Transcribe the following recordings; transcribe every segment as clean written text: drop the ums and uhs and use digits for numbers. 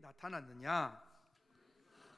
나타났느냐?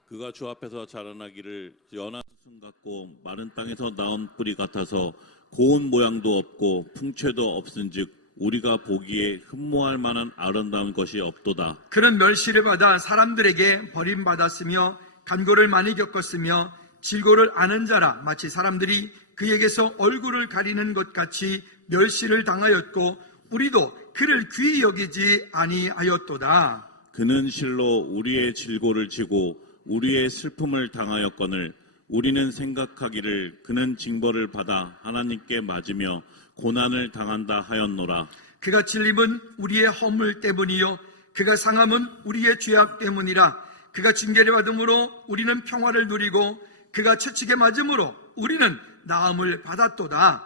그가 주 앞에서 자라나기를 연한 수순 같고 마른 땅에서 나온 뿌리 같아서 고운 모양도 없고 풍채도 없은즉 우리가 보기에 흠모할 만한 아름다운 것이 없도다. 그는 멸시를 받아 사람들에게 버림받았으며 간고를 많이 겪었으며 질고를 아는 자라 마치 사람들이 그에게서 얼굴을 가리는 것 같이 멸시를 당하였고 우리도 그를 귀히 여기지 아니하였도다. 그는 실로 우리의 질고를 지고 우리의 슬픔을 당하였거늘 우리는 생각하기를 그는 징벌을 받아 하나님께 맞으며 고난을 당한다 하였노라. 그가 찔림은 우리의 허물 때문이요 그가 상함은 우리의 죄악 때문이라. 그가 징계를 받음으로 우리는 평화를 누리고 그가 채찍에 맞음으로 우리는 나음을 받았도다.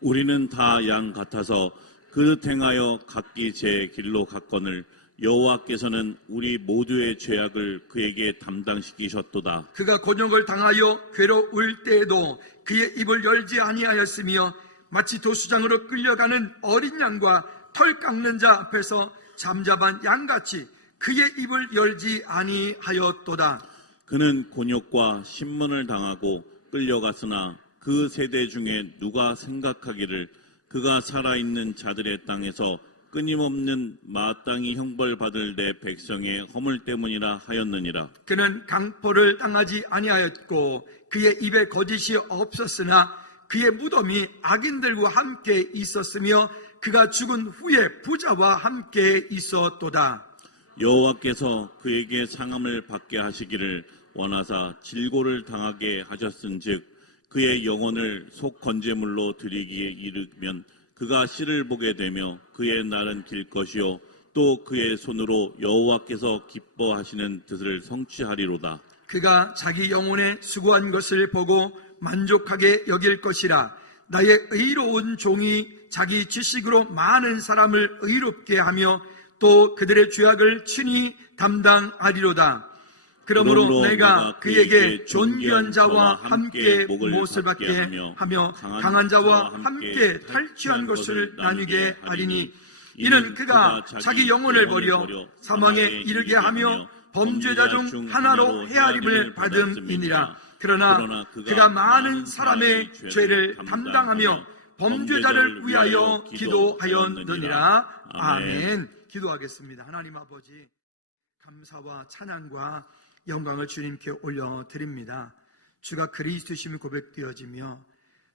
우리는 다 양 같아서 그릇 행하여 각기 제 길로 갔거늘 여호와께서는 우리 모두의 죄악을 그에게 담당시키셨도다. 그가 곤욕을 당하여 괴로울 때에도 그의 입을 열지 아니하였으며 마치 도수장으로 끌려가는 어린 양과 털 깎는 자 앞에서 잠잠한 양같이 그의 입을 열지 아니하였도다. 그는 곤욕과 신문을 당하고 끌려갔으나 그 세대 중에 누가 생각하기를 그가 살아있는 자들의 땅에서 끊임없는 마땅히 형벌받을 내 백성의 허물 때문이라 하였느니라. 그는 강포를 당하지 아니하였고 그의 입에 거짓이 없었으나 그의 무덤이 악인들과 함께 있었으며 그가 죽은 후에 부자와 함께 있었도다. 여호와께서 그에게 상함을 받게 하시기를 원하사 질고를 당하게 하셨은즉 그의 영혼을 속 건제물로 드리기에 이르면 그가 씨를 보게 되며 그의 날은 길 것이요 또 그의 손으로 여호와께서 기뻐하시는 뜻을 성취하리로다. 그가 자기 영혼에 수고한 것을 보고 만족하게 여길 것이라. 나의 의로운 종이 자기 지식으로 많은 사람을 의롭게 하며 또 그들의 죄악을 친히 담당하리로다. 그러므로 내가 그에게 존귀한 자와 함께 못을 받게 하며 강한 자와 함께 탈취한 것을 나누게 하리니 이는 그가 자기 영혼을 버려 사망에 이르게 하며 범죄자 중 하나로 헤아림을 받음이니라. 그러나 그가 많은 사람의 죄를 담당하며 범죄자를 위하여 기도하였느니라. 아멘. 기도하겠습니다. 하나님 아버지, 감사와 찬양과 영광을 주님께 올려드립니다. 주가 그리스도심이 고백되어지며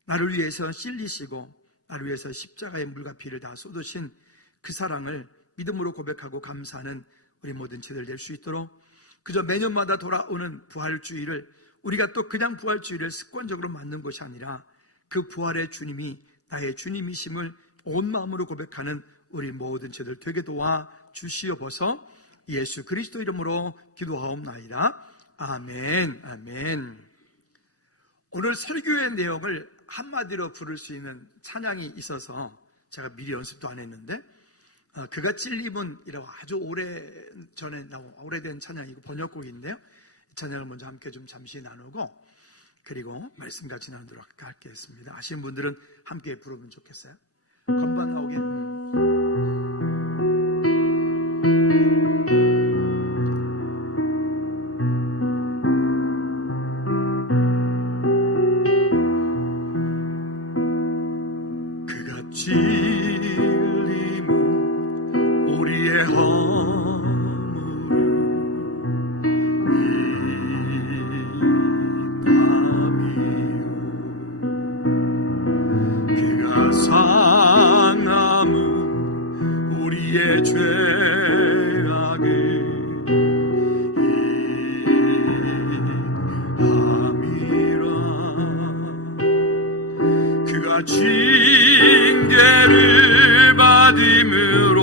나를 위해서 찔리시고 나를 위해서 십자가의 물과 피를 다 쏟으신 그 사랑을 믿음으로 고백하고 감사하는 우리 모든 제들 될 수 있도록 그저 매년마다 돌아오는 부활주의를 우리가 또 그냥 부활주의를 습관적으로 맞는 것이 아니라 그 부활의 주님이 나의 주님이심을 온 마음으로 고백하는 우리 모든 제들 되게 도와 주시옵소서. 예수 그리스도 이름으로 기도하옵나이다. 아멘. 아멘. 오늘 설교의 내용을 한마디로 부를 수 있는 찬양이 있어서 제가 미리 연습도 안 했는데 그가 찔림은이라고 아주 오래된 찬양이고 번역곡인데요. 이 찬양을 먼저 함께 좀 잠시 나누고 그리고 말씀 같이 나누도록 하겠습니다. 아시는 분들은 함께 부르면 좋겠어요. 건반 나오게. 징계를 받음으로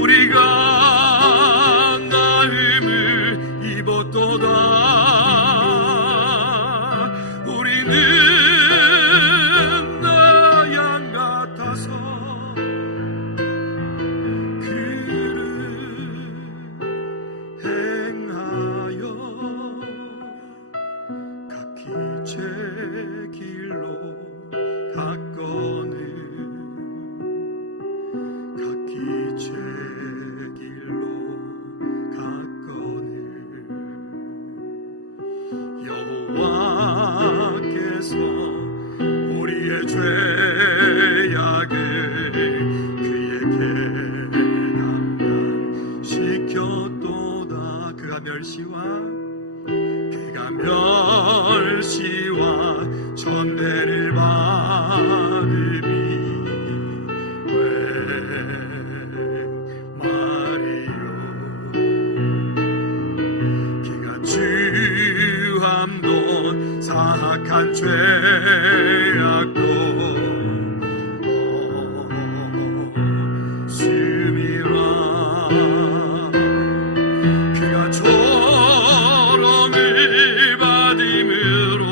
우리가 나음을 입었도다. 우리는 나 양 같아서 악한 죄악도 없음이라. 그가 조롱을 받음으로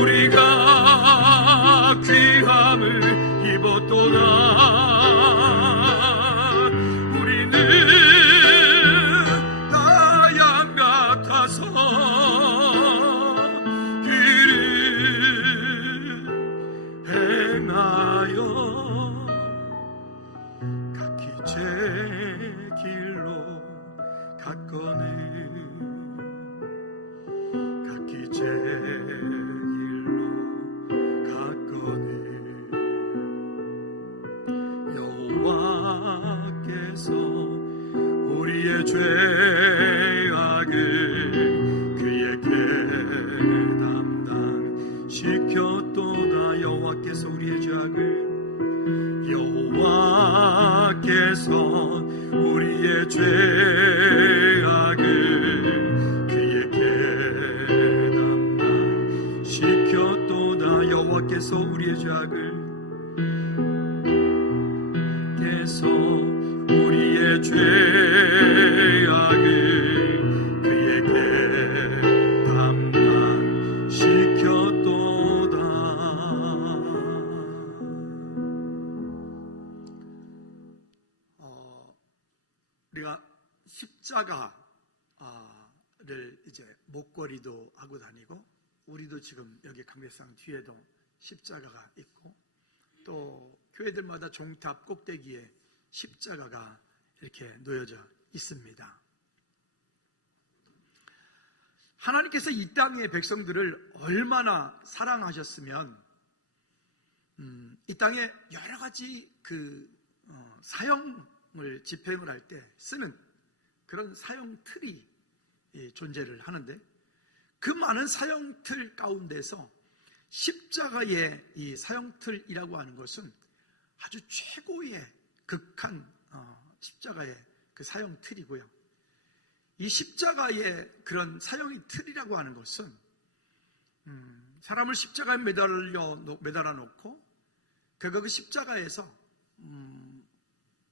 우리가 귀함을 입었도다. 여호와께서 우리의 죄악을 그에게 담당시켰도다. 여호와께서 우리의 죄악을, 여호와께서 우리의 죄악을 그에게 담당시켰도다. 여호와께서 우리의 죄악을, 우리의 죄악을 그에게 담당시켰도다. 우리가 십자가를 이제 목걸이도 하고 다니고, 우리도 지금 여기 강대상 뒤에도 십자가가 있고, 또 교회들마다 종탑 꼭대기에 십자가가 이렇게 놓여져 있습니다. 하나님께서 이 땅의 백성들을 얼마나 사랑하셨으면 이 땅에 여러 가지 사형을 집행을 할 때 쓰는 그런 사형 틀이 존재를 하는데, 그 많은 사형 틀 가운데서 십자가의 이 사형틀이라고 하는 것은 아주 최고의 극한 십자가의 그 사형틀이고요. 이 십자가의 그런 사형의 틀이라고 하는 것은 사람을 십자가에 매달아 놓고 그가 그 십자가에서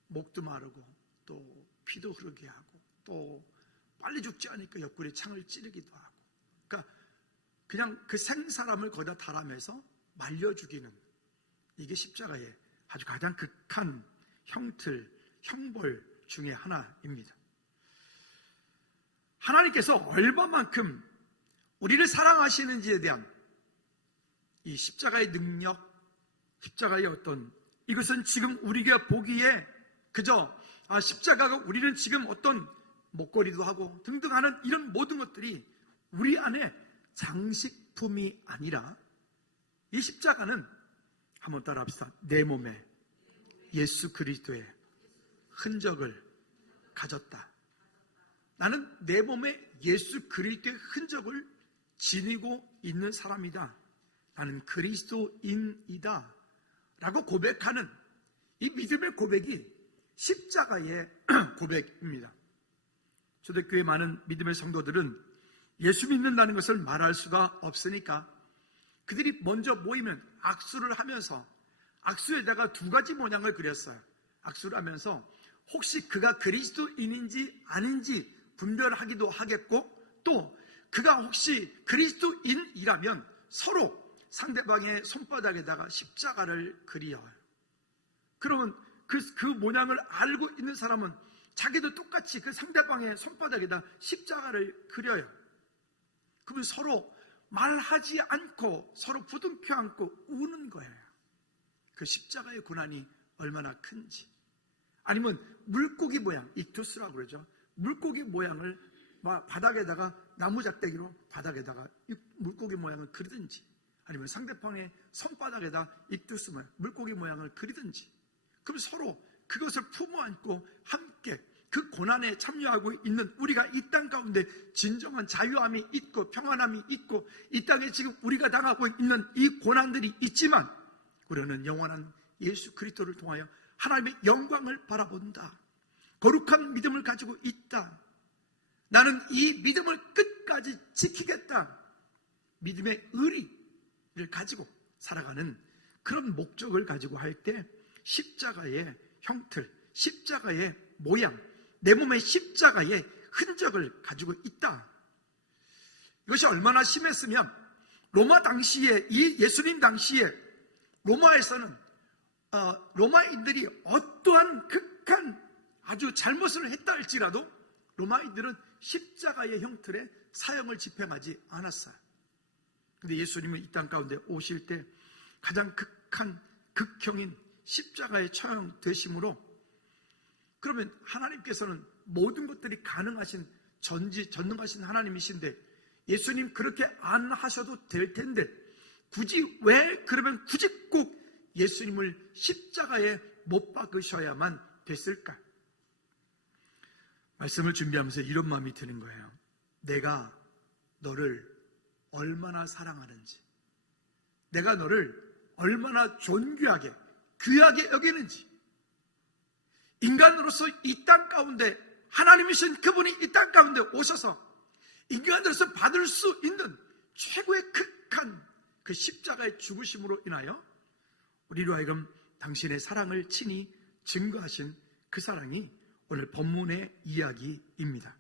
목도 마르고 또 피도 흐르게 하고 또 빨리 죽지 않으니까 옆구리에 창을 찌르기도 하고, 그러니까 그냥 그 생사람을 거기다 달아매서 말려 죽이는, 이게 십자가의 아주 가장 극한 형틀, 형벌 중에 하나입니다. 하나님께서 얼마만큼 우리를 사랑하시는지에 대한 이 십자가의 능력, 십자가의 이것은 지금 우리가 보기에 그저 십자가가 우리는 지금 어떤 목걸이도 하고 등등 하는 이런 모든 것들이 우리 안에 장식품이 아니라, 이 십자가는 한번 따라합시다. 내 몸에 예수 그리스도의 흔적을 가졌다. 나는 내 몸에 예수 그리스도의 흔적을 지니고 있는 사람이다. 나는 그리스도인이다 라고 고백하는 이 믿음의 고백이 십자가의 고백입니다. 초대교회 많은 믿음의 성도들은 예수 믿는다는 것을 말할 수가 없으니까 그들이 먼저 모이면 악수를 하면서 악수에다가 두 가지 모양을 그렸어요. 악수를 하면서 혹시 그가 그리스도인인지 아닌지 분별하기도 하겠고, 또 그가 혹시 그리스도인이라면 서로 상대방의 손바닥에다가 십자가를 그려요. 그러면 그 모양을 알고 있는 사람은 자기도 똑같이 그 상대방의 손바닥에다 십자가를 그려요. 그러면 서로 말하지 않고 서로 부둥켜 안고 우는 거예요. 그 십자가의 고난이 얼마나 큰지. 아니면 물고기 모양, 익투스라고 그러죠. 물고기 모양을 바닥에다가 나무 작대기로 바닥에다가 물고기 모양을 그리든지, 아니면 상대방의 손바닥에다 익투스 모양, 물고기 모양을 그리든지, 그럼 서로 그것을 품어 안고 함께 그 고난에 참여하고 있는 우리가 이 땅 가운데 진정한 자유함이 있고 평안함이 있고, 이 땅에 지금 우리가 당하고 있는 이 고난들이 있지만 우리는 영원한 예수 그리스도를 통하여 하나님의 영광을 바라본다. 거룩한 믿음을 가지고 있다. 나는 이 믿음을 끝까지 지키겠다. 믿음의 의리를 가지고 살아가는 그런 목적을 가지고 할 때 십자가의 형틀, 십자가의 모양, 내 몸의 십자가의 흔적을 가지고 있다. 이것이 얼마나 심했으면 로마 당시에, 이 예수님 당시에 로마에서는 로마인들이 어떠한 극한 아주 잘못을 했다 할지라도 로마인들은 십자가의 형틀에 사형을 집행하지 않았어요. 근데 예수님은 이 땅 가운데 오실 때 가장 극한 극형인 십자가에 처형되심으로, 그러면 하나님께서는 모든 것들이 가능하신 전능하신 하나님이신데 예수님 그렇게 안 하셔도 될 텐데 그러면 굳이 꼭 예수님을 십자가에 못 박으셔야만 됐을까? 말씀을 준비하면서 이런 마음이 드는 거예요. 내가 너를 얼마나 사랑하는지, 내가 너를 얼마나 존귀하게 귀하게 여기는지, 인간으로서 이 땅 가운데 하나님이신 그분이 이 땅 가운데 오셔서 인간으로서 받을 수 있는 최고의 극한 그 십자가의 죽으심으로 인하여 우리로 하여금 당신의 사랑을 친히 증거하신 그 사랑이 오늘 본문의 이야기입니다.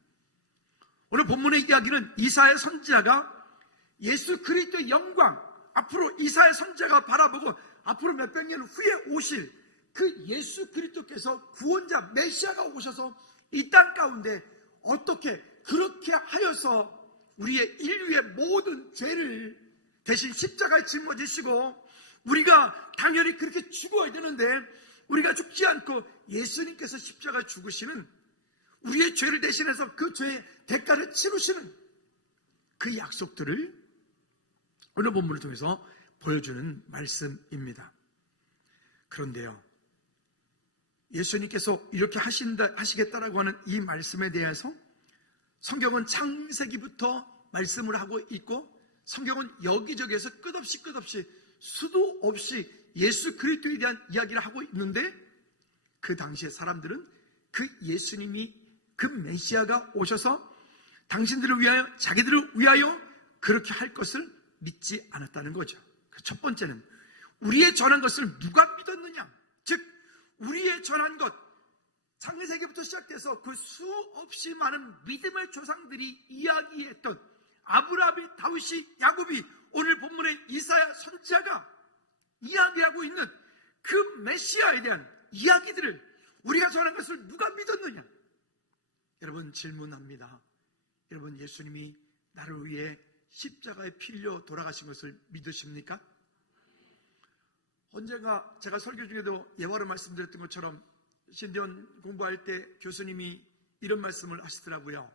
오늘 본문의 이야기는 이사야 선지자가 예수 그리스도의 영광, 앞으로 이사야 선지자가 바라보고 앞으로 몇백 년 후에 오실 그 예수 그리스도께서 구원자 메시아가 오셔서 이 땅 가운데 어떻게 그렇게 하여서 우리의 인류의 모든 죄를 대신 십자가에 짊어지시고 우리가 당연히 그렇게 죽어야 되는데 우리가 죽지 않고 예수님께서 십자가에 죽으시는, 우리의 죄를 대신해서 그 죄의 대가를 치르시는 그 약속들을 오늘 본문을 통해서 보여주는 말씀입니다. 그런데요, 예수님께서 이렇게 하시겠다라고 하는 이 말씀에 대해서 성경은 창세기부터 말씀을 하고 있고 성경은 여기저기에서 끝없이 수도 없이 예수 그리스도에 대한 이야기를 하고 있는데 그 당시의 사람들은 그 예수님이 그 메시아가 오셔서 당신들을 위하여, 자기들을 위하여 그렇게 할 것을 믿지 않았다는 거죠. 첫 번째는 우리의 전한 것을 누가 믿었느냐, 즉 우리의 전한 것, 창세기부터 시작돼서 그 수없이 많은 믿음의 조상들이 이야기했던 아브라함이, 다윗이, 야곱이, 오늘 본문의 이사야 선지자가 이야기하고 있는 그 메시아에 대한 이야기들을 우리가 전한 것을 누가 믿었느냐? 여러분 질문합니다. 여러분 예수님이 나를 위해 십자가에 필려 돌아가신 것을 믿으십니까? 언젠가 제가 설교 중에도 예화로 말씀드렸던 것처럼 신대원 공부할 때 교수님이 이런 말씀을 하시더라고요.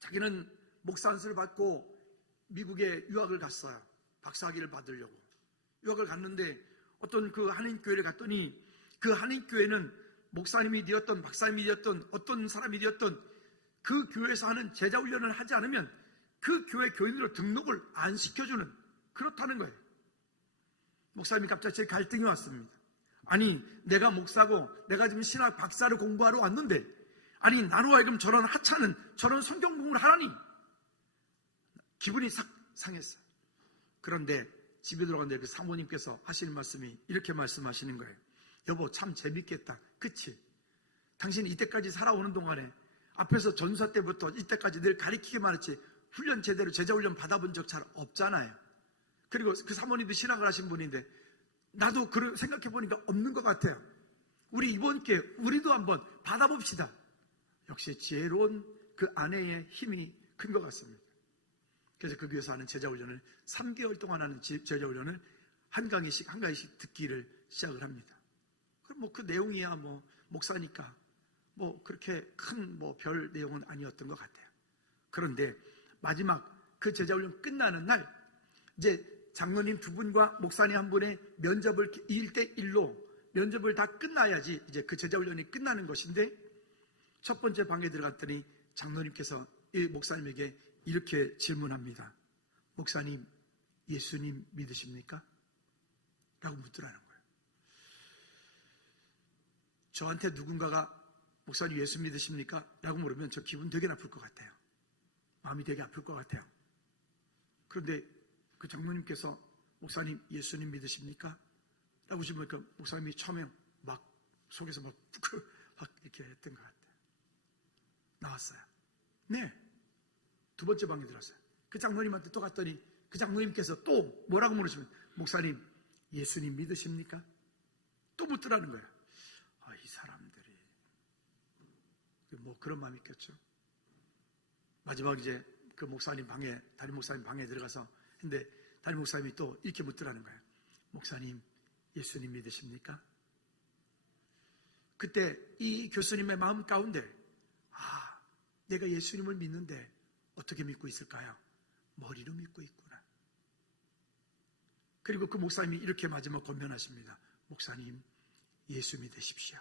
자기는 목사 안수를 받고 미국에 유학을 갔어요. 박사학위를 받으려고 유학을 갔는데 어떤 그 한인교회를 갔더니 그 한인교회는 목사님이 되었던 박사님이 되었던 어떤 사람이 되었던 그 교회에서 하는 제자훈련을 하지 않으면 그 교회 교인으로 등록을 안 시켜주는, 그렇다는 거예요. 목사님이 갑자기 제 갈등이 왔습니다. 아니 내가 목사고 내가 지금 신학 박사를 공부하러 왔는데 아니 나로 하여금 저런 하찮은 저런 성경 공부를 하라니, 기분이 싹 상했어요. 그런데 집에 들어갔는데 그 사모님께서 하시는 말씀이 이렇게 말씀하시는 거예요. 여보 참 재밌겠다, 그치? 당신 이때까지 살아오는 동안에 앞에서 전사 때부터 이때까지 늘 가르치기만 했지 훈련 제대로 제자훈련 받아본 적 잘 없잖아요. 그리고 그 사모님도 신학을 하신 분인데 나도 생각해보니까 없는 것 같아요. 우리 이번 기회에 우리도 한번 받아봅시다. 역시 지혜로운 그 아내의 힘이 큰 것 같습니다. 그래서 그 교회에서 하는 제자훈련을 3개월 동안 하는 제자훈련을 한 강의씩 듣기를 시작을 합니다. 그럼 뭐 그 내용이야 뭐 목사니까 뭐 그렇게 큰 뭐 별 내용은 아니었던 것 같아요. 그런데 마지막 그 제자훈련 끝나는 날 이제 장로님 두 분과 목사님 한 분의 면접을 1대1로 면접을 다 끝나야지 이제 그 제자훈련이 끝나는 것인데 첫 번째 방에 들어갔더니 장로님께서 이 목사님에게 이렇게 질문합니다. 목사님 예수님 믿으십니까? 라고 묻더라는 거예요. 저한테 누군가가 목사님 예수 믿으십니까? 라고 물으면 저 기분 되게 나쁠 것 같아요. 마음이 되게 아플 것 같아요. 그런데 그 장로님께서 목사님 예수님 믿으십니까? 라고 하시니까 목사님이 처음에 막 속에서 막 이렇게 했던 것 같아요. 나왔어요. 네. 두 번째 방에 들어왔어요. 그 장로님한테 또 갔더니 그 장로님께서 또 뭐라고 물으시면 목사님 예수님 믿으십니까? 또 묻더라는 거예요. 이 사람들이 뭐 그런 마음이 있겠죠. 마지막 이제 그 목사님 방에 담임 목사님 방에 들어가서 근데 담임 목사님이 또 이렇게 묻더라는 거예요. 목사님 예수님 믿으십니까? 그때 이 교수님의 마음 가운데 내가 예수님을 믿는데 어떻게 믿고 있을까요? 머리로 믿고 있구나. 그리고 그 목사님이 이렇게 마지막 권면하십니다. 목사님 예수 믿으십시오.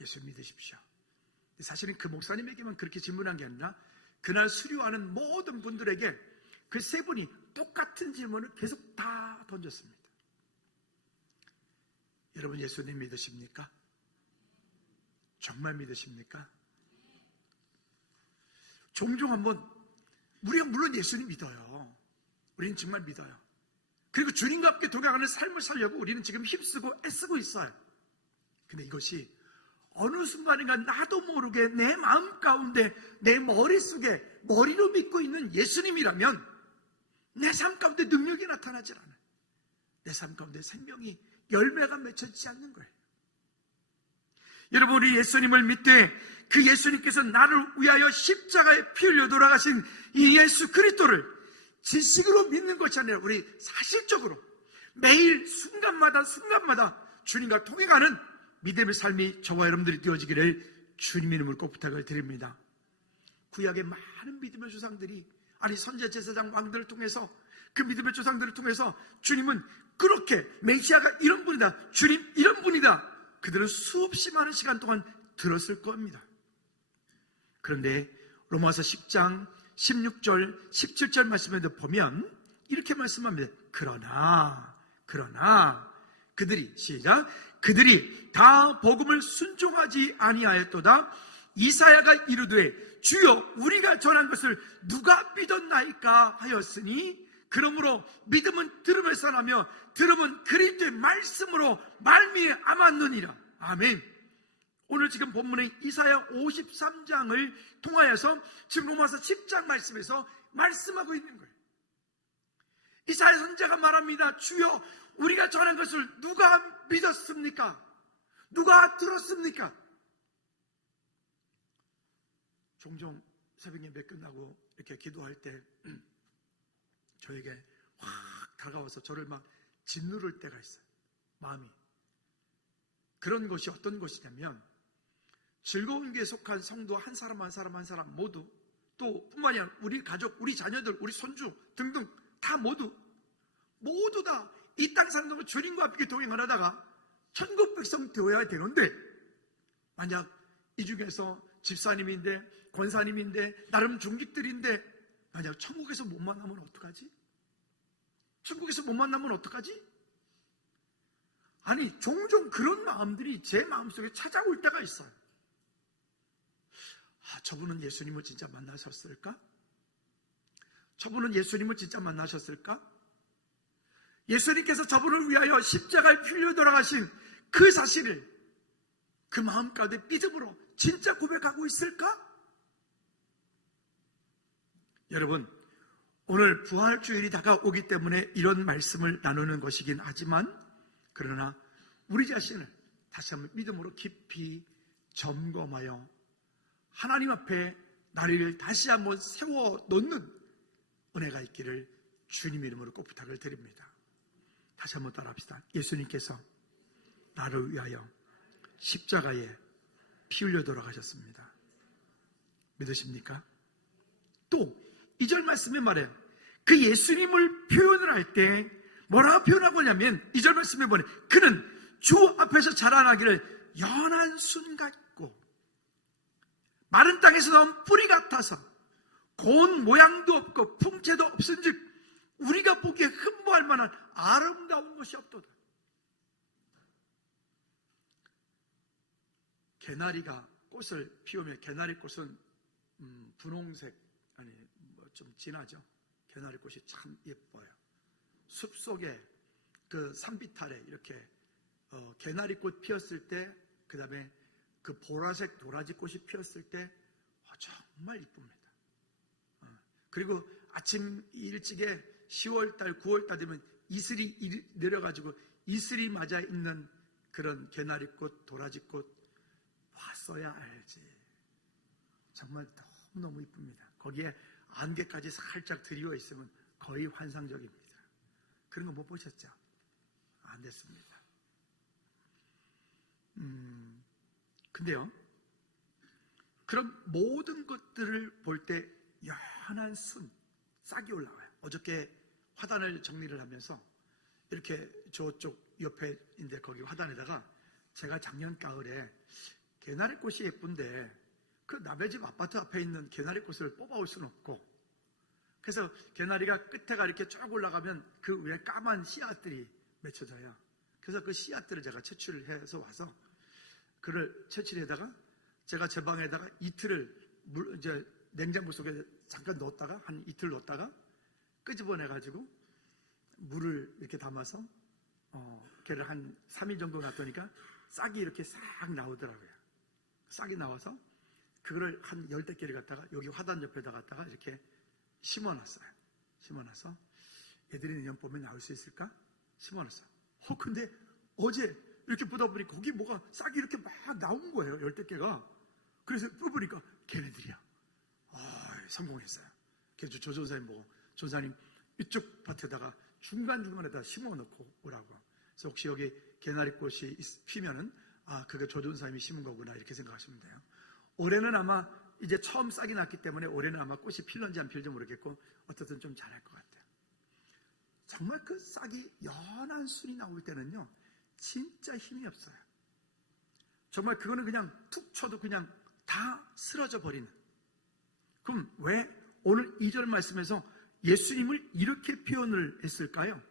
예수 믿으십시오. 사실은 그 목사님에게만 그렇게 질문한 게 아니라 그날 수료하는 모든 분들에게 그 세 분이 똑같은 질문을 계속 다 던졌습니다. 여러분 예수님 믿으십니까? 정말 믿으십니까? 종종 한번 우리가 물론 예수님 믿어요. 우리는 정말 믿어요. 그리고 주님과 함께 동행하는 삶을 살려고 우리는 지금 힘쓰고 애쓰고 있어요. 근데 이것이 어느 순간인가 나도 모르게 내 마음 가운데 내 머릿속에 머리로 믿고 있는 예수님이라면 내 삶 가운데 능력이 나타나질 않아요. 내 삶 가운데 생명이 열매가 맺혀지지 않는 거예요. 여러분 우리 예수님을 믿되 그 예수님께서 나를 위하여 십자가에 피 흘려 돌아가신 이 예수 그리스도를 지식으로 믿는 것이 아니라 우리 사실적으로 매일 순간마다 주님과 통행하는 믿음의 삶이 저와 여러분들이 되어지기를 주님의 이름으로 꼭 부탁을 드립니다. 구약의 많은 믿음의 조상들이 선지 제사장 왕들을 통해서 그 믿음의 조상들을 통해서 주님은 그렇게 메시아가 이런 분이다, 주님 이런 분이다, 그들은 수없이 많은 시간 동안 들었을 겁니다. 그런데 로마서 10장 16절 17절 말씀에 보면 이렇게 말씀합니다. 그러나 그들이 시작 그들이 다 복음을 순종하지 아니하였도다. 이사야가 이르되 주여 우리가 전한 것을 누가 믿었나이까 하였으니 그러므로 믿음은 들음에서 나며 들음은 그리스도의 말씀으로 말미암았느니라. 아멘. 오늘 지금 본문의 이사야 53장을 통하여서 지금 로마서 10장 말씀에서 말씀하고 있는 거예요. 이사야 선지자가 말합니다. 주여 우리가 전한 것을 누가 믿었습니까? 누가 들었습니까? 종종 새벽 예배 끝나고 이렇게 기도할 때 저에게 확 다가와서 저를 막 짓누를 때가 있어요. 마음이. 그런 것이 어떤 것이냐면 즐거운 게 속한 성도 한 사람 모두 또 뿐만이 아니라 우리 가족, 우리 자녀들, 우리 손주 등등 다 모두 다 이 땅 사는 동안 주님과 함께 동행을 하다가 천국 백성 되어야 되는데 만약 이 중에서 집사님인데 권사님인데 나름 중직들인데 만약 천국에서 못 만나면 어떡하지? 천국에서 못 만나면 어떡하지? 종종 그런 마음들이 제 마음속에 찾아올 때가 있어요. 저분은 예수님을 진짜 만나셨을까? 저분은 예수님을 진짜 만나셨을까? 예수님께서 저분을 위하여 십자가에 피 흘려 돌아가신 그 사실을 그 마음 가운데 믿음으로 진짜 고백하고 있을까? 여러분, 오늘 부활주일이 다가오기 때문에 이런 말씀을 나누는 것이긴 하지만 그러나 우리 자신을 다시 한번 믿음으로 깊이 점검하여 하나님 앞에 나를 다시 한번 세워놓는 은혜가 있기를 주님 이름으로 꼭 부탁을 드립니다. 다시 한번 따라합시다. 예수님께서 나를 위하여 십자가에 피 흘려 돌아가셨습니다. 믿으십니까? 또 2절 말씀에 말해요. 그 예수님을 표현을 할 때 뭐라고 표현하고 있냐면 2절 말씀에 보니 그는 주 앞에서 자라나기를 연한 순 같고 마른 땅에서 나온 뿌리 같아서 고운 모양도 없고 풍채도 없은즉 우리가 보기에 흠모할 만한 아름다운 것이 없도다. 개나리가 꽃을 피우면 개나리 꽃은 분홍색 좀 진하죠. 개나리꽃이 참 예뻐요. 숲속에 그 산비탈에 이렇게 개나리꽃 피었을 때, 그 다음에 그 보라색 도라지꽃이 피었을 때 정말 이쁩니다. 그리고 아침 일찍에 10월달 9월달 되면 이슬이 내려가지고 이슬이 맞아 있는 그런 개나리꽃 도라지꽃 왔어야 알지. 정말 너무너무 이쁩니다. 거기에 안개까지 살짝 드리워 있으면 거의 환상적입니다. 그런 거 못 보셨죠? 안 됐습니다. 근데요, 그런 모든 것들을 볼 때 연한 순, 싹이 올라와요. 어저께 화단을 정리를 하면서 이렇게 저쪽 옆에 이제 거기 화단에다가 제가 작년 가을에 개나리꽃이 예쁜데 그 남의 집 아파트 앞에 있는 개나리꽃을 뽑아올 수는 없고, 그래서 개나리가 끝에가 이렇게 쭉 올라가면 그 위에 까만 씨앗들이 맺혀져요. 그래서 그 씨앗들을 제가 채취를 해서 와서 그를 채취해다가 제가 제 방에다가 이틀을 이제 냉장고 속에 잠깐 넣었다가 한 이틀 넣었다가 끄집어내가지고 물을 이렇게 담아서 걔를 한 3일 정도 놔두니까 싹이 이렇게 싹 나오더라고요. 싹이 나와서 그거를 한 10대 개를 갖다가 여기 화단 옆에다 갖다가 이렇게 심어놨어요. 심어놔서 애들이 내년 봄에 나올 수 있을까? 심어놨어요. 근데 어제 이렇게 보다 보니 거기 뭐가 싹이 이렇게 막 나온 거예요. 10대 개가. 그래서 뽑으니까 걔네들이야. 성공했어요. 그래서 조 전사님 보고, 전사님 이쪽 밭에다가 중간중간에다 심어놓고 오라고. 그래서 혹시 여기 개나리꽃이 피면은 그게 조 전사님이 심은 거구나 이렇게 생각하시면 돼요. 올해는 아마 이제 처음 싹이 났기 때문에 올해는 아마 꽃이 필런지 안 필지 모르겠고 어떻든 좀 잘할 것 같아요. 정말 그 싹이 연한 순이 나올 때는요 진짜 힘이 없어요. 정말 그거는 그냥 툭 쳐도 그냥 다 쓰러져 버리는. 그럼 왜 오늘 2절 말씀에서 예수님을 이렇게 표현을 했을까요?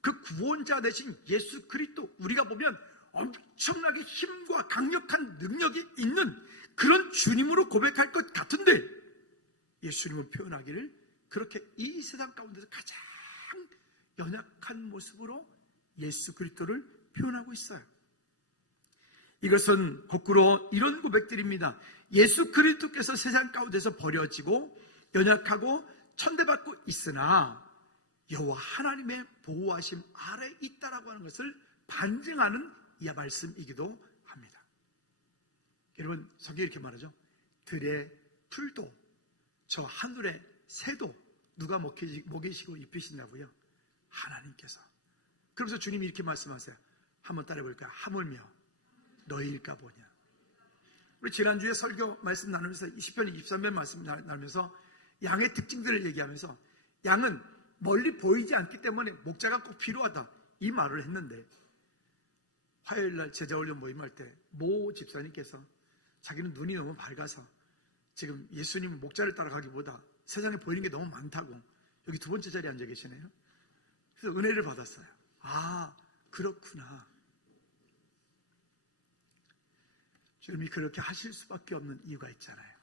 그 구원자 되신 예수 그리스도, 우리가 보면 엄청나게 힘과 강력한 능력이 있는 그런 주님으로 고백할 것 같은데, 예수님은 표현하기를 그렇게 이 세상 가운데서 가장 연약한 모습으로 예수 그리스도를 표현하고 있어요. 이것은 거꾸로 이런 고백들입니다. 예수 그리스도께서 세상 가운데서 버려지고 연약하고 천대받고 있으나 여호와 하나님의 보호하심 아래 있다라고 하는 것을 반증하는 이 말씀이기도 합니다. 여러분, 성경에 이렇게 말하죠. 들의 풀도 저 하늘의 새도 누가 먹이시고 입히신다고요? 하나님께서. 그러면서 주님이 이렇게 말씀하세요. 한번 따라해볼까요? 하물며 너희일까 보냐. 우리 지난주에 설교 말씀 나누면서 20편 23편 말씀 나누면서 양의 특징들을 얘기하면서 양은 멀리 보이지 않기 때문에 목자가 꼭 필요하다 이 말을 했는데, 화요일날 제자훈련 모임할 때 모 집사님께서 자기는 눈이 너무 밝아서 지금 예수님 목자를 따라가기보다 세상에 보이는 게 너무 많다고 여기 두 번째 자리에 앉아 계시네요. 그래서 은혜를 받았어요. 그렇구나. 주님이 그렇게 하실 수밖에 없는 이유가 있잖아요.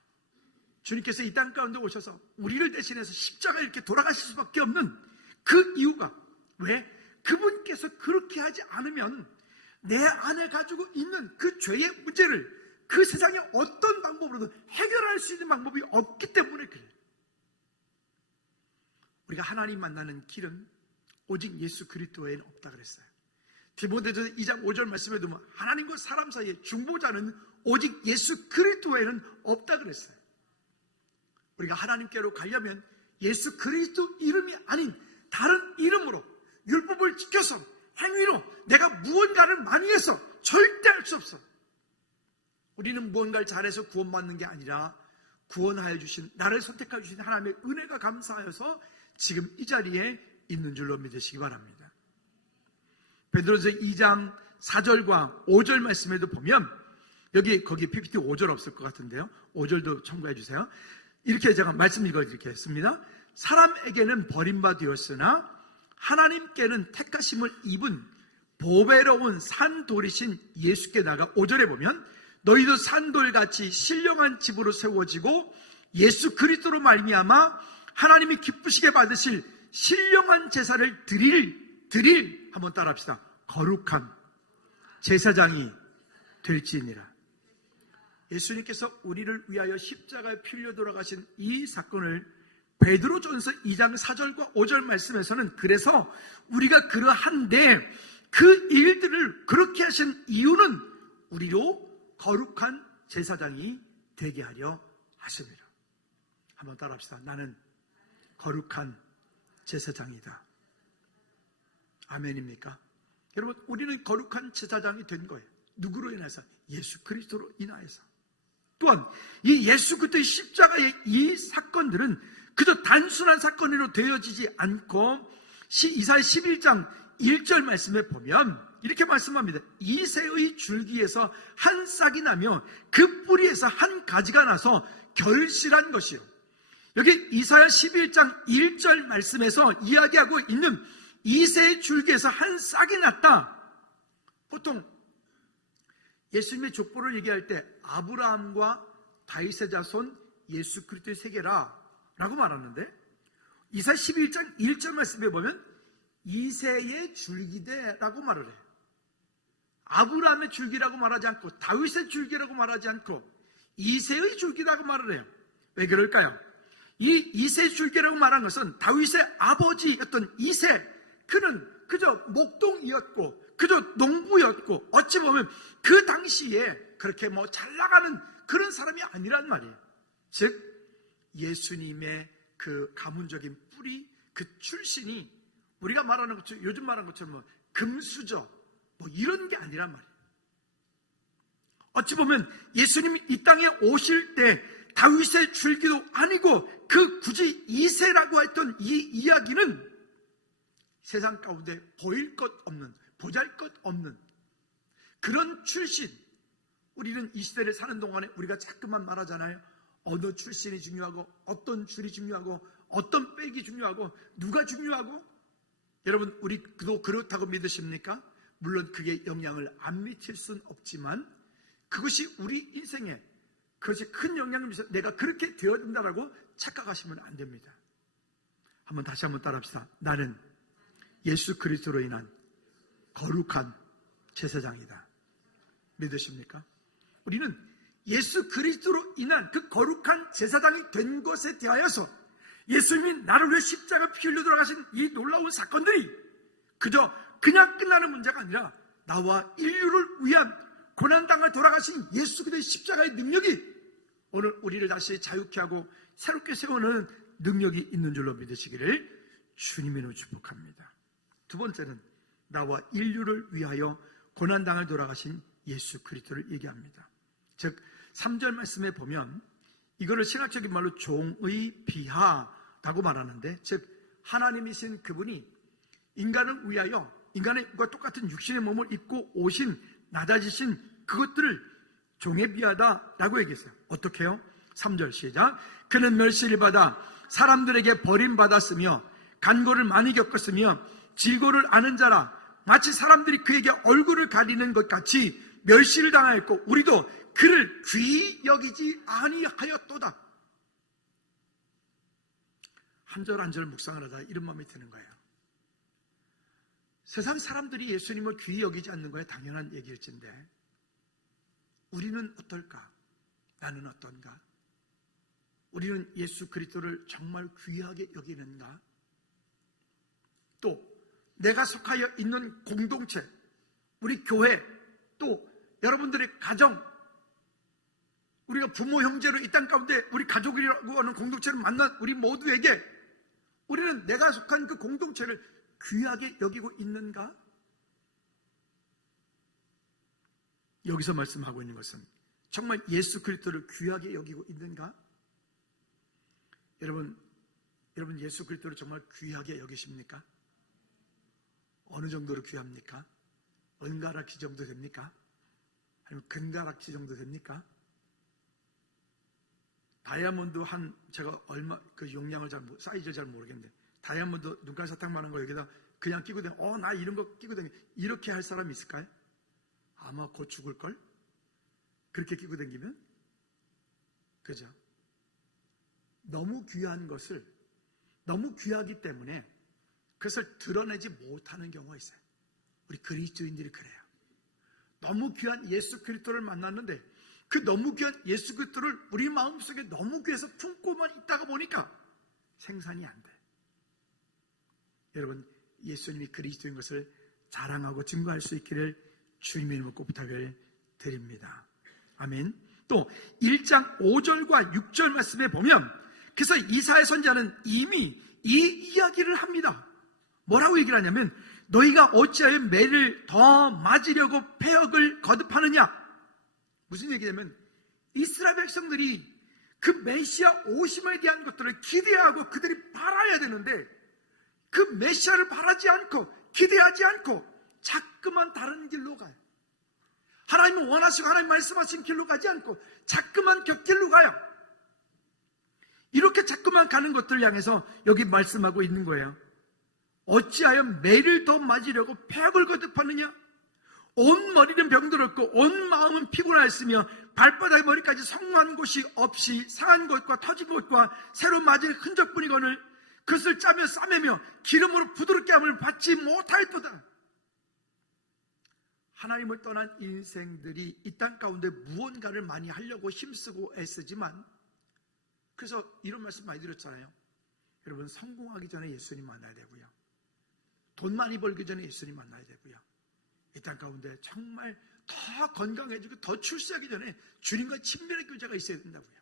주님께서 이 땅 가운데 오셔서 우리를 대신해서 십자가에 이렇게 돌아가실 수밖에 없는 그 이유가, 왜? 그분께서 그렇게 하지 않으면 내 안에 가지고 있는 그 죄의 문제를 그 세상에 어떤 방법으로도 해결할 수 있는 방법이 없기 때문에 그래요. 우리가 하나님 만나는 길은 오직 예수 그리스도 외에는 없다 그랬어요. 디모데전서 2장 5절 말씀에 보면 하나님과 사람 사이의 중보자는 오직 예수 그리스도 외에는 없다 그랬어요. 우리가 하나님께로 가려면 예수 그리스도 이름이 아닌 다른 이름으로 율법을 지켜서 행위로 내가 무언가를 많이 해서 절대 할 수 없어. 우리는 무언가를 잘해서 구원받는 게 아니라 구원하여 주신, 나를 선택하여 주신 하나님의 은혜가 감사하여서 지금 이 자리에 있는 줄로 믿으시기 바랍니다. 베드로전서 2장 4절과 5절 말씀에도 보면, 거기 PPT 5절 없을 것 같은데요, 5절도 첨부해 주세요. 이렇게 제가 말씀 읽어드리겠습니다. 사람에게는 버림받았으나 하나님께는 택하심을 입은 보배로운 산돌이신 예수께 나가 5절에 보면 너희도 산돌같이 신령한 집으로 세워지고 예수 그리스도로 말미암아 하나님이 기쁘시게 받으실 신령한 제사를 드릴 한번 따라합시다. 거룩한 제사장이 될지니라. 예수님께서 우리를 위하여 십자가에 필려 돌아가신 이 사건을 베드로전서 2장 4절과 5절 말씀에서는 그래서 우리가 그러한데 그 일들을 그렇게 하신 이유는 우리로 거룩한 제사장이 되게 하려 하십니다. 한번 따라합시다. 나는 거룩한 제사장이다. 아멘입니까? 여러분, 우리는 거룩한 제사장이 된 거예요. 누구로 인해서? 예수 그리스도로 인하여서. 또한 이 예수 그리스도의 십자가의 이 사건들은 그저 단순한 사건으로 되어지지 않고 이사야 11장 1절 말씀에 보면 이렇게 말씀합니다. 이새의 줄기에서 한 싹이 나며 그 뿌리에서 한 가지가 나서 결실한 것이요. 여기 이사야 11장 1절 말씀에서 이야기하고 있는 이새의 줄기에서 한 싹이 났다. 보통 예수님의 족보를 얘기할 때 아브라함과 다윗의 자손 예수 그리스도의 세계라 라고 말하는데 이사야 11장 1절 말씀에 보면 이새의 줄기대라고 말을 해요. 아브라함의 줄기라고 말하지 않고 다윗의 줄기라고 말하지 않고 이새의 줄기라고 말을 해요. 왜 그럴까요? 이 이새의 줄기라고 말한 것은 다윗의 아버지였던 이새, 그는 그저 목동이었고 그저 농부였고 어찌 보면 그 당시에 그렇게 잘 나가는 그런 사람이 아니란 말이에요. 즉 예수님의 그 가문적인 뿌리, 그 출신이 우리가 말하는 것처럼 요즘 말하는 것처럼 금수저 이런 게 아니란 말이에요. 어찌 보면 예수님이 이 땅에 오실 때 다윗의 줄기도 아니고 그 굳이 이새라고 했던 이 이야기는 세상 가운데 보일 것 없는, 보잘 것 없는 그런 출신. 우리는 이 시대를 사는 동안에 우리가 자꾸만 말하잖아요. 어느 출신이 중요하고 어떤 줄이 중요하고 어떤 빽이 중요하고 누가 중요하고. 여러분, 우리도 그렇다고 믿으십니까? 물론 그게 영향을 안 미칠 순 없지만 그것이 우리 인생에 그것이 큰 영향을 미쳐 내가 그렇게 되어야 된다라고 착각하시면 안 됩니다. 다시 한번 따라합시다. 나는 예수 그리스도로 인한 거룩한 제사장이다. 믿으십니까? 우리는 예수 그리스도로 인한 그 거룩한 제사장이 된 것에 대하여서 예수님이 나를 위해 십자가 피 흘려 돌아가신 이 놀라운 사건들이 그저 그냥 끝나는 문제가 아니라 나와 인류를 위한 고난당을 돌아가신 예수 그리스도의 십자가의 능력이 오늘 우리를 다시 자유케 하고 새롭게 세우는 능력이 있는 줄로 믿으시기를 주님의 이름으로 축복합니다. 두 번째는 나와 인류를 위하여 고난당을 돌아가신 예수 그리스도를 얘기합니다. 즉 3절 말씀에 보면 이거를 신학적인 말로 종의 비하라고 말하는데, 즉 하나님이신 그분이 인간을 위하여 인간과 똑같은 육신의 몸을 입고 오신 낮아지신 그것들을 종에 비하다라고 얘기했어요. 어떻게 해요? 3절 시작. 그는 멸시를 받아 사람들에게 버림받았으며 간고를 많이 겪었으며 질고를 아는 자라. 마치 사람들이 그에게 얼굴을 가리는 것 같이 멸시를 당하였고 우리도 그를 귀히 여기지 아니하였도다. 한 절 한 절 묵상을 하다 이런 마음이 드는 거예요. 세상 사람들이 예수님을 귀히 여기지 않는 거야 당연한 얘기일진데 우리는 어떨까? 나는 어떤가? 우리는 예수 그리스도를 정말 귀하게 여기는가? 또 내가 속하여 있는 공동체, 우리 교회, 또 여러분들의 가정, 우리가 부모 형제로 이 땅 가운데 우리 가족이라고 하는 공동체를 만난 우리 모두에게 우리는 내가 속한 그 공동체를 귀하게 여기고 있는가? 여기서 말씀하고 있는 것은 정말 예수 그리스도를 귀하게 여기고 있는가? 여러분 예수 그리스도를 정말 귀하게 여기십니까? 어느 정도로 귀합니까? 은가락지 정도 됩니까? 아니면 금가락지 정도 됩니까? 다이아몬드 제가 얼마 그 용량을 사이즈를 잘 모르겠는데 다이아몬드 눈깔 사탕만한 거 여기다 그냥 끼고 다니면 나 이런 거 끼고 다니면 이렇게 할 사람이 있을까요? 아마 곧 죽을걸? 그렇게 끼고 다니면? 그죠? 너무 귀한 것을 너무 귀하기 때문에 그것을 드러내지 못하는 경우가 있어요. 우리 그리스도인들이 그래요. 너무 귀한 예수 그리스도를 만났는데 그 너무 귀한 예수 그리스도를 우리 마음속에 너무 귀해서 품고만 있다가 보니까 생산이 안 돼. 여러분, 예수님이 그리스도인 것을 자랑하고 증거할 수 있기를 주님의 이름으로 꼭 부탁을 드립니다. 아멘. 또 1장 5절과 6절 말씀에 보면 그래서 이사야 선지자는 이미 이 이야기를 합니다. 뭐라고 얘기를 하냐면 너희가 어찌하여 매를 더 맞으려고 패역을 거듭하느냐. 무슨 얘기냐면 이스라엘 백성들이 그 메시아 오심에 대한 것들을 기대하고 그들이 바라야 되는데 그 메시아를 바라지 않고 기대하지 않고 자꾸만 다른 길로 가요. 하나님은 원하시고 하나님 말씀하신 길로 가지 않고 자꾸만 곁길로 가요. 이렇게 자꾸만 가는 것들을 향해서 여기 말씀하고 있는 거예요. 어찌하여 매를 더 맞으려고 패역을 거듭하느냐? 온 머리는 병들었고 온 마음은 피곤하였으며 발바닥의 머리까지 성한 곳이 없이 상한 것과 터진 것과 새로 맞은 흔적뿐이거늘 그것을 짜며 싸매며 기름으로 부드럽게 함을 받지 못하였도다. 하나님을 떠난 인생들이 이 땅 가운데 무언가를 많이 하려고 힘쓰고 애쓰지만, 그래서 이런 말씀 많이 드렸잖아요. 여러분, 성공하기 전에 예수님 만나야 되고요, 돈 많이 벌기 전에 예수님 만나야 되고요, 이 땅 가운데 정말 더 건강해지고 더 출세하기 전에 주님과 친밀한 교제가 있어야 된다고요.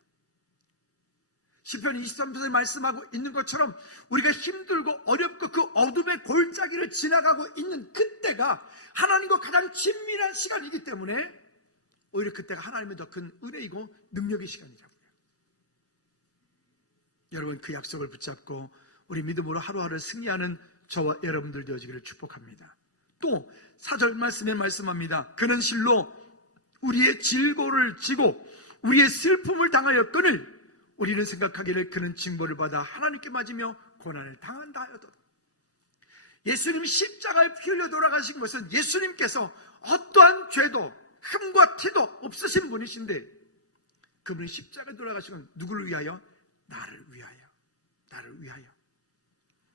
시편 23편에 말씀하고 있는 것처럼 우리가 힘들고 어렵고 그 어둠의 골짜기를 지나가고 있는 그때가 하나님과 가장 친밀한 시간이기 때문에 오히려 그때가 하나님의 더 큰 은혜이고 능력의 시간이라고요. 여러분, 그 약속을 붙잡고 우리 믿음으로 하루하루 승리하는 저와 여러분들 되어지기를 축복합니다. 또 4절 말씀에 말씀합니다. 그는 실로 우리의 질고를 지고 우리의 슬픔을 당하였거늘 우리는 생각하기를 그는 징벌을 받아 하나님께 맞으며 고난을 당한다 하여도다. 예수님 십자가에 피 흘려 돌아가신 것은 예수님께서 어떠한 죄도 흠과 티도 없으신 분이신데, 그분이 십자가에 돌아가신 건 누구를 위하여? 나를 위하여. 나를 위하여.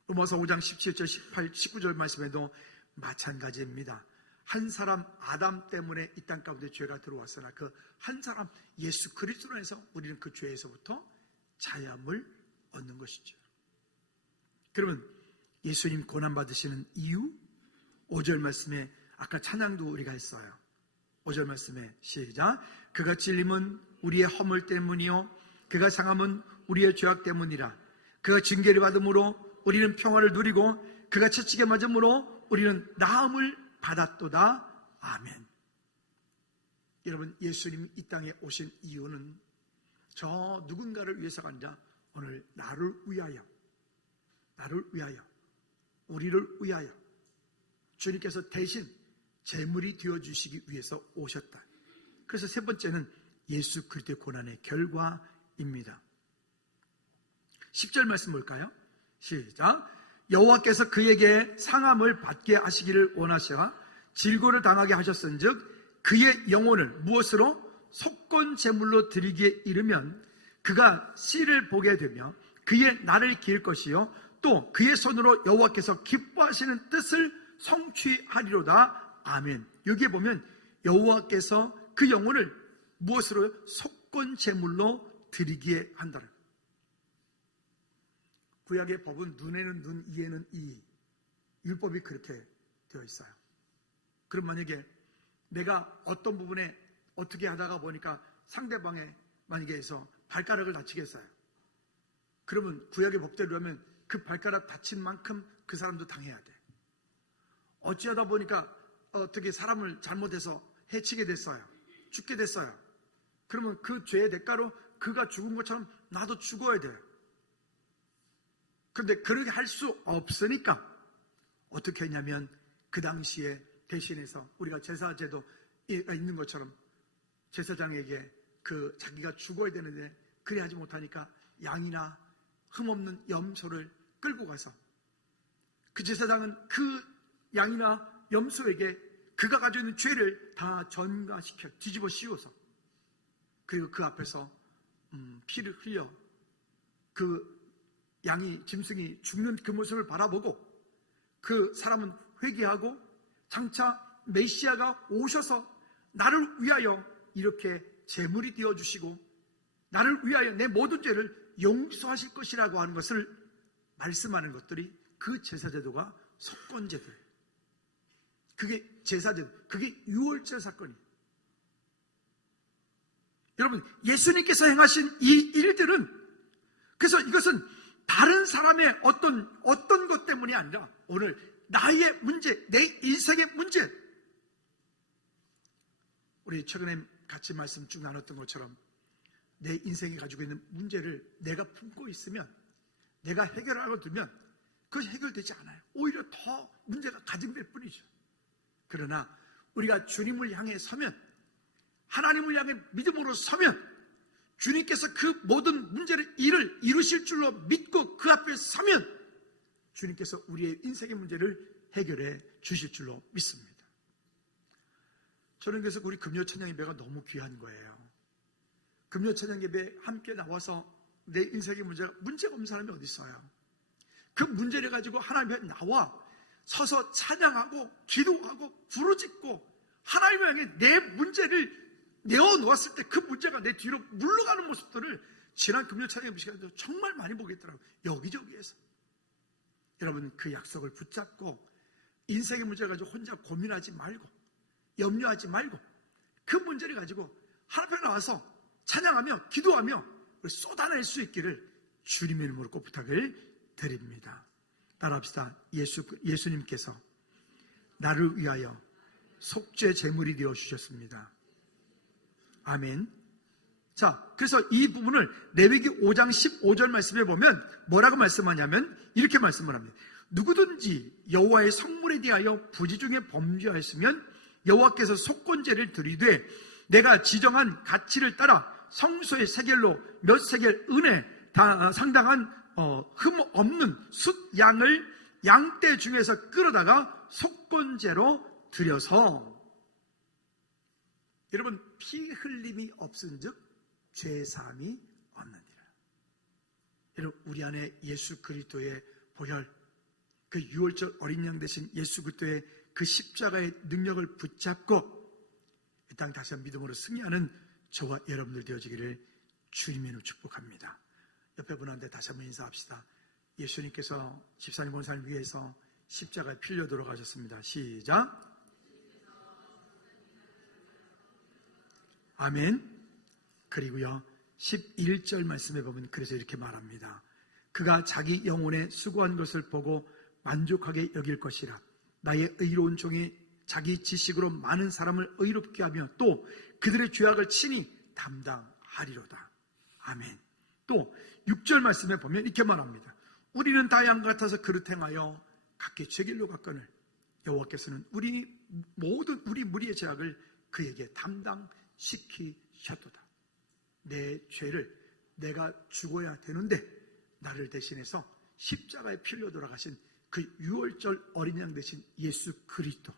로마서 5장 17절 18, 19절 말씀에도 마찬가지입니다. 한 사람 아담 때문에 이 땅 가운데 죄가 들어왔으나 그 한 사람 예수 그리스도로 해서 우리는 그 죄에서부터 자유함을 얻는 것이죠. 그러면 예수님 고난받으시는 이유? 5절 말씀에 아까 찬양도 우리가 했어요. 5절 말씀에 시작. 그가 찔림은 우리의 허물 때문이요 그가 상함은 우리의 죄악 때문이라. 그가 징계를 받음으로 우리는 평화를 누리고 그가 채찍에 맞음으로 우리는 나음을 받았도다. 아멘. 여러분, 예수님 이 땅에 오신 이유는 저 누군가를 위해서가 아니라 오늘 나를 위하여, 나를 위하여, 우리를 위하여 주님께서 대신 제물이 되어주시기 위해서 오셨다. 그래서 세 번째는 예수 그리스도의 고난의 결과입니다. 10절 말씀 볼까요? 시작. 여호와께서 그에게 상함을 받게 하시기를 원하셔 질고를 당하게 하셨은즉 그의 영혼을 무엇으로? 속건 제물로 드리기에 이르면 그가 씨를 보게 되며 그의 날을 기를 것이요 또 그의 손으로 여호와께서 기뻐하시는 뜻을 성취하리로다. 아멘. 여기에 보면 여호와께서 그 영혼을 무엇으로? 속건 제물로 드리기에 한다는. 구약의 법은 눈에는 눈, 이에는 이, 율법이 그렇게 되어 있어요. 그럼 만약에 내가 어떤 부분에 어떻게 하다가 보니까 상대방의 만약에 해서 발가락을 다치겠어요. 그러면 구약의 법대로 하면 그 발가락 다친 만큼 그 사람도 당해야 돼. 어찌하다 보니까 어떻게 사람을 잘못해서 해치게 됐어요. 죽게 됐어요. 그러면 그 죄의 대가로 그가 죽은 것처럼 나도 죽어야 돼요. 그런데 그렇게 할 수 없으니까 어떻게 했냐면 그 당시에 대신해서 우리가 제사제도가 있는 것처럼 제사장에게 그 자기가 죽어야 되는데 그래 하지 못하니까 양이나 흠없는 염소를 끌고 가서 그 제사장은 그 양이나 염소에게 그가 가지고 있는 죄를 다 전가시켜 뒤집어 씌워서 그리고 그 앞에서 피를 흘려 그 양이, 짐승이 죽는 그 모습을 바라보고 그 사람은 회개하고 장차 메시아가 오셔서 나를 위하여 이렇게 제물이 되어주시고 나를 위하여 내 모든 죄를 용서하실 것이라고 하는 것을 말씀하는 것들이 그 제사제도가 속건제도예요. 그게 제사제도, 그게 유월절 사건이에요. 여러분, 예수님께서 행하신 이 일들은, 그래서 이것은 다른 사람의 어떤 것 때문이 아니라 오늘 나의 문제, 내 인생의 문제. 우리 최근에 같이 말씀 쭉 나눴던 것처럼 내 인생에 가지고 있는 문제를 내가 품고 있으면, 내가 해결하고 두면 그것이 해결되지 않아요. 오히려 더 문제가 가중될 뿐이죠. 그러나 우리가 주님을 향해 서면, 하나님을 향해 믿음으로 서면 주님께서 그 모든 일을 이루실 줄로 믿고 그 앞에 서면 주님께서 우리의 인생의 문제를 해결해 주실 줄로 믿습니다. 저는 그래서 우리 금요 찬양 예배가 너무 귀한 거예요. 금요 찬양 예배 함께 나와서 내 인생의 문제가 없는 사람이 어디 있어요? 그 문제를 가지고 하나님 앞에 나와 서서 찬양하고 기도하고 부르짖고 하나님 향해 내 문제를 내어놓았을 때 그 문제가 내 뒤로 물러가는 모습들을 지난 금요 찬양 예배 시간에도 정말 많이 보겠더라고요. 여기저기에서. 여러분, 그 약속을 붙잡고 인생의 문제를 가지고 혼자 고민하지 말고 염려하지 말고 그 문제를 가지고 하나님 앞에 나와서 찬양하며 기도하며 쏟아낼 수 있기를 주님의 이름으로 꼭 부탁을 드립니다. 따라합시다. 예수님께서 나를 위하여 속죄 제물이 되어 주셨습니다. 아멘. 자, 그래서 이 부분을 레위기 5장 15절 말씀에 보면 뭐라고 말씀하냐면 이렇게 말씀을 합니다. 누구든지 여호와의 성물에 대하여 부지 중에 범죄하였으면 여호와께서 속건제를 드리되 내가 지정한 가치를 따라 성소의 세겔로 몇 세겔 은에 다 상당한 흠 없는 숫 양을 양떼 중에서 끌어다가 속건제로 드려서, 여러분, 피 흘림이 없은즉 죄사함이 없느니라. 여러분, 우리 안에 예수 그리스도의 보혈, 그 유월절 어린 양 대신 예수 그리스도의 그 십자가의 능력을 붙잡고 이 땅 다시 한번 믿음으로 승리하는 저와 여러분들 되어지기를 주님의 이름으로 축복합니다. 옆에 분한테 다시 한번 인사합시다. 예수님께서 집사님 본사님 위해서 십자가에 필려 돌아가셨습니다. 시작. 아멘. 그리고요 11절 말씀에 보면 그래서 이렇게 말합니다. 그가 자기 영혼에 수고한 것을 보고 만족하게 여길 것이라. 나의 의로운 종이 자기 지식으로 많은 사람을 의롭게 하며 또 그들의 죄악을 친히 담당하리로다. 아멘. 또 6절 말씀에 보면 이렇게 말합니다. 우리는 다 양 같아서 그릇 행하여 각기 죄 길로 갔거늘 여호와께서는 우리 무리의 죄악을 그에게 담당시키셨도다. 내 죄를 내가 죽어야 되는데 나를 대신해서 십자가에 필려 돌아가신 그 유월절 어린 양 대신 예수 그리스도,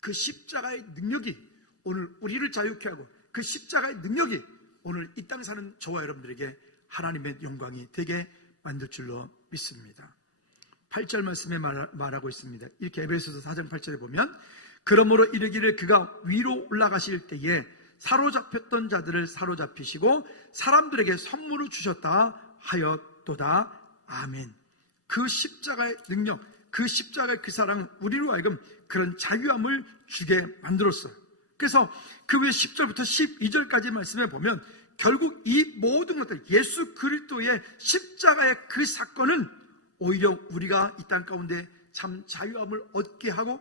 그 십자가의 능력이 오늘 우리를 자유케 하고 그 십자가의 능력이 오늘 이 땅 사는 저와 여러분들에게 하나님의 영광이 되게 만들 줄로 믿습니다. 8절 말씀에 말하고 있습니다. 이렇게 에베소서 4장 8절에 보면 그러므로 이르기를 그가 위로 올라가실 때에 사로잡혔던 자들을 사로잡히시고 사람들에게 선물을 주셨다 하였도다. 아멘. 그 십자가의 능력, 그 십자가의 그 사랑, 우리로 하여금 그런 자유함을 주게 만들었어요. 그래서 그 후에 10절부터 12절까지 말씀해 보면 결국 이 모든 것들, 예수 그리스도의 십자가의 그 사건은 오히려 우리가 이 땅 가운데 참 자유함을 얻게 하고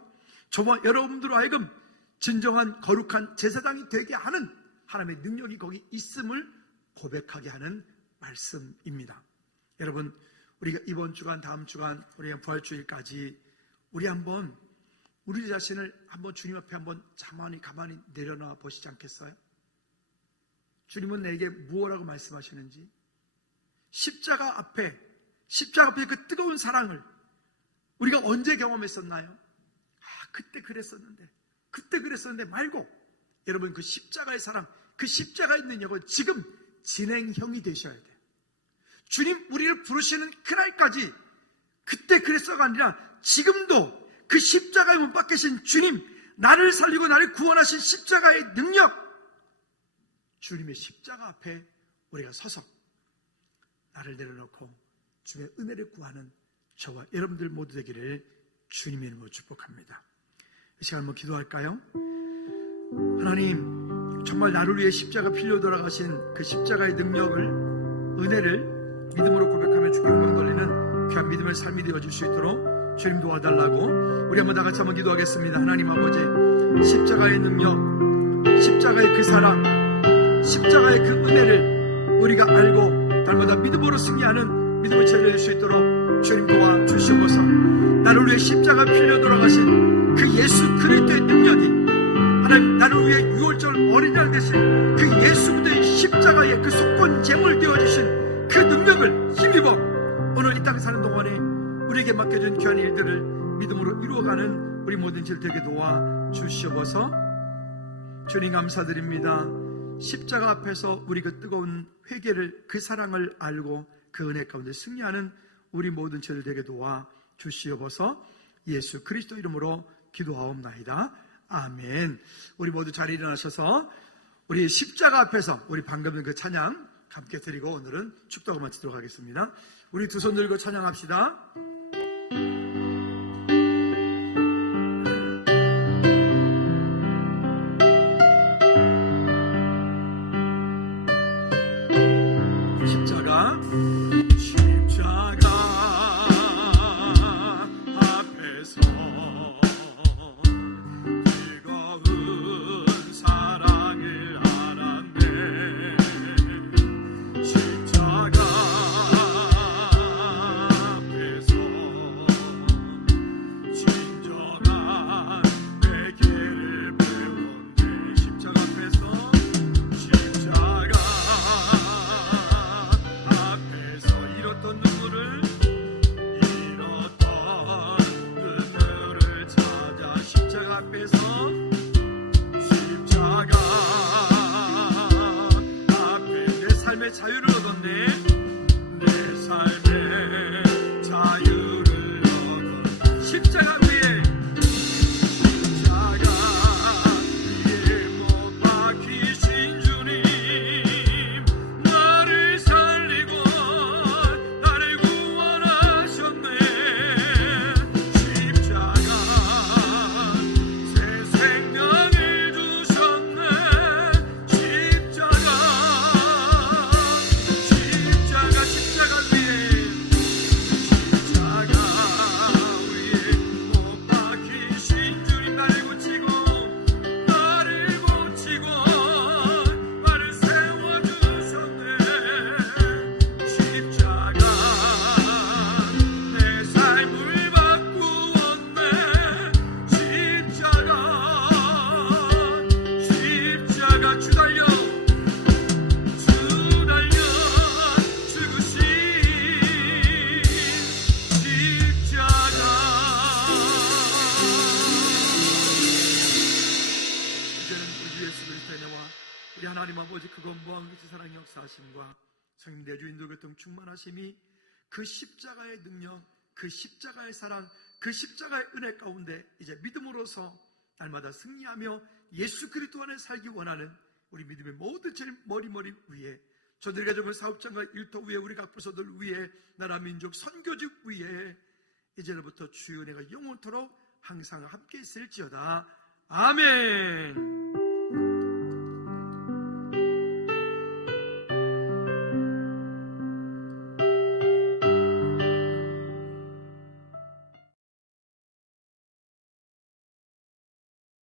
저와 여러분들로 하여금 진정한 거룩한 제사장이 되게 하는 하나님의 능력이 거기 있음을 고백하게 하는 말씀입니다. 여러분, 우리가 이번 주간, 다음 주간, 우리가 부활주일까지 우리 한번 우리 자신을 한번 주님 앞에 한번 가만히 내려놔 보시지 않겠어요? 주님은 내게 무엇라고 말씀하시는지, 십자가 앞에 그 뜨거운 사랑을 우리가 언제 경험했었나요? 그때 그랬었는데 말고, 여러분 그 십자가의 사랑, 그 십자가의 능력은 지금 진행형이 되셔야 돼요. 주님 우리를 부르시는 그날까지, 그때 그랬어가 아니라 지금도 그 십자가에 못 박히신 주님, 나를 살리고 나를 구원하신 십자가의 능력, 주님의 십자가 앞에 우리가 서서 나를 내려놓고 주님의 은혜를 구하는 저와 여러분들 모두 되기를 주님의 이름으로 축복합니다. 이 시간 한번 기도할까요? 하나님, 정말 나를 위해 십자가 필려 돌아가신 그 십자가의 능력을, 은혜를 믿음으로 고백하며 주께 영광 돌리는 귀한 믿음의 삶이 되어질 수 있도록 주님 도와달라고 우리 한번 다 같이 한번 기도하겠습니다. 하나님 아버지, 십자가의 능력, 십자가의 그 사랑, 십자가의 그 은혜를 우리가 알고 날마다 믿음으로 승리하는 믿음을 찾아낼 수 있도록 주님 도와주시옵소서. 나를 위해 십자가 필려 돌아가신 그 예수 그리스도의 능력이, 하나님 나를 위해 유월절 어린양 되신 그 예수 그리스도의 십자가의 그 속건 제물 되어주신 그 능력을 힘입어 오늘 이 땅 사는 동안에 우리에게 맡겨준 귀한 일들을 믿음으로 이루어가는 우리 모든 질 되게 도와주시옵소서. 주님 감사드립니다. 십자가 앞에서 우리 그 뜨거운 회개를, 그 사랑을 알고 그 은혜 가운데 승리하는 우리 모든 질 되게 도와주시옵소서. 예수 그리스도 이름으로 기도하옵나이다. 아멘. 우리 모두 자리에 일어나셔서 우리 십자가 앞에서 우리 방금 그 찬양 함께 드리고 오늘은 축도하고 마치도록 하겠습니다. 우리 두 손 들고 찬양합시다. 십자가 앞에서 즐거운 사랑을 알았네. 십자가 앞에서 진정한 회개를 배웠네. 십자가 앞에서 잃었던 눈물을 찾아 십자가 앞에서, 십자가 앞에 내 삶의 자유를 얻었네. 내 삶의 자유를 얻었네. 십자가 위에 못 박히신 주님, 나를 살리고 나를 구원하셨네. 십자가 새 생명을 주셨네. 십자가 위에 못 박히신 주님, 나를 고치고 나를 세워주셨네. 십자가 내 삶을 바꾸었네. 십자가 주 달려 죽으신 십자가. 이제는 우리 예수 그리스도의 은혜와 우리 하나님 아버지 그 무한 그 사랑의 역사하심과 성령 내주 인도 교통 충만하심이, 그 십자가의 능력, 그 십자가의 사랑, 그 십자가의 은혜 가운데 이제 믿음으로서 날마다 승리하며 예수 그리스도 안에 살기 원하는 우리 믿음의 모든 제일 머리 위에, 저들이 가정의 사업장과 일터 위에, 우리 각 부서들 위에, 나라 민족 선교직 위에 이제부터 주의 은혜가 영원토록 항상 함께 있을지어다. 아멘.